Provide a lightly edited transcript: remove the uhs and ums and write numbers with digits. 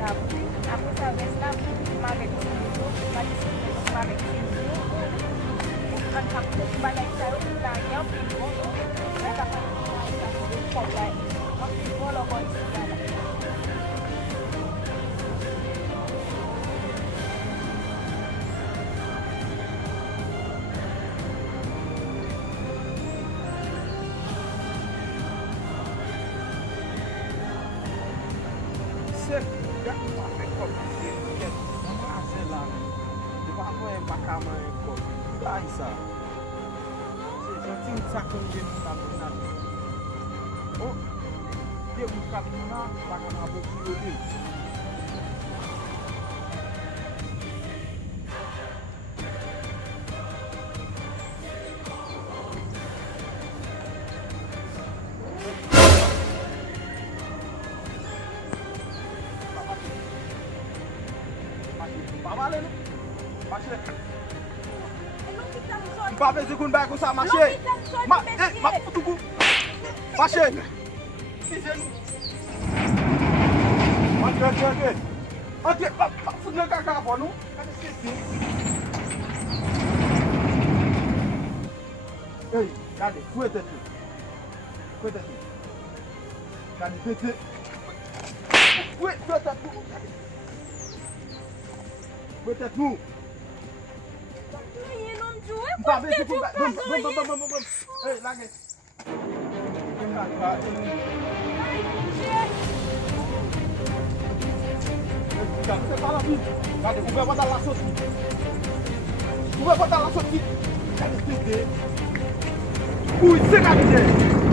Après ça reste là, avec Simito, avec Simito, on a fait bagaille ça, on a rien puis bon, on a fait problème. On puis bon le bon ici là. C'est pas fait comme c'est maman c'est là. De pas faire pas caméra quoi. Là ça. C'est gentil ça comme j'ai dit là. Oh, dia buka mina pakai mabuk sendiri. Bawa le, masih. Bapak sekun baik usah masih. Mak tunggu. Masih. Ate, fudle kaka apa nu? Ada sisi. Hey, kali, fuete tu. Kali, fuete. Fuete tu. Fuete tu. Bapak sekun baik. Bom. Hey, lagi. Você fala aqui, cadê? O vai dar lá sozinho. O vai botar lá sozinho. Cadê? Ui, você cadê?